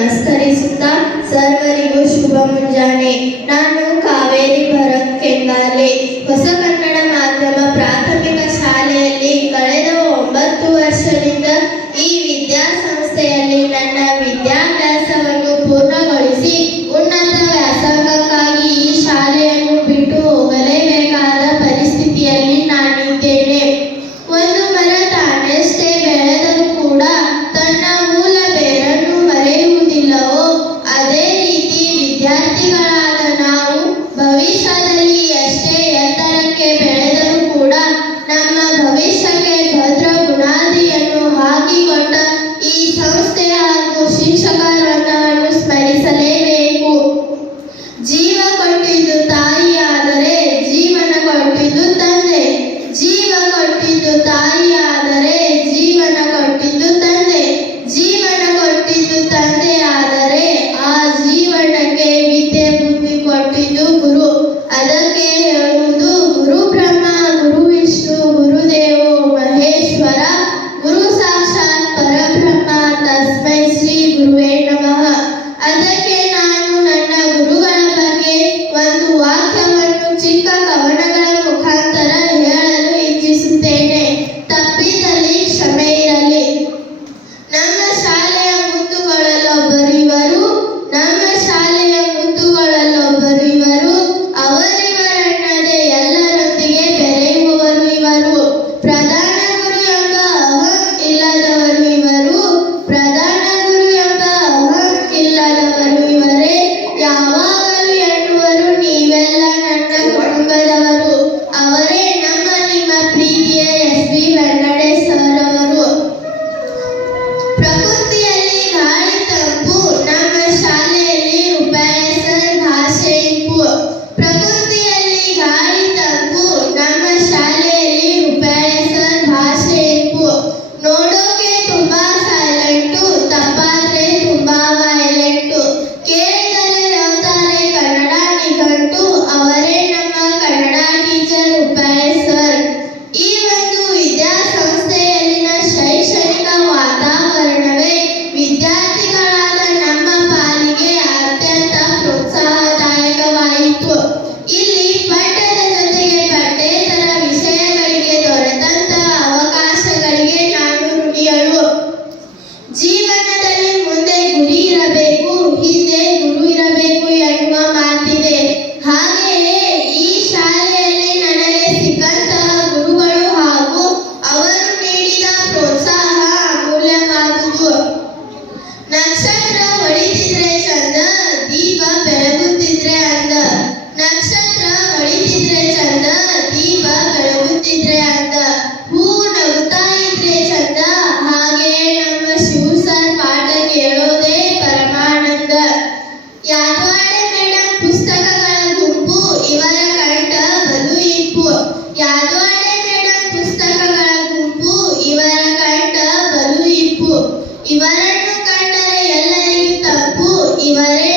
ನಮಸ್ಕರಿಸುತ್ತಾ ನಗುತ್ತಿದ್ರೆ ಅಂತ ಹೂ ನಗುತ್ತಾ ಇದ್ರೆ ಚಂದ, ಹಾಗೆ ನಮ್ಮ ಶಿವ ಸರ್ ಪಾಠ ಕೇಳೋದೇ ಪರಮಾನಂದ. ಯಾದವಾಡೆ ಮೇಡಮ್ ಪುಸ್ತಕಗಳ ಗುಂಪು, ಇವರ ಕಂಠ ಬಲು ಇಂಪು. ಯಾದವಾಡೆ ಮೇಡಮ್ ಪುಸ್ತಕಗಳ ಗುಂಪು, ಇವರ ಕಂಠ ಬಲು ಇಂಪು. ಇವರನ್ನು ಕಂಡರೆ ಎಲ್ಲರಿಗೂ ತಪ್ಪು, ಇವರೇ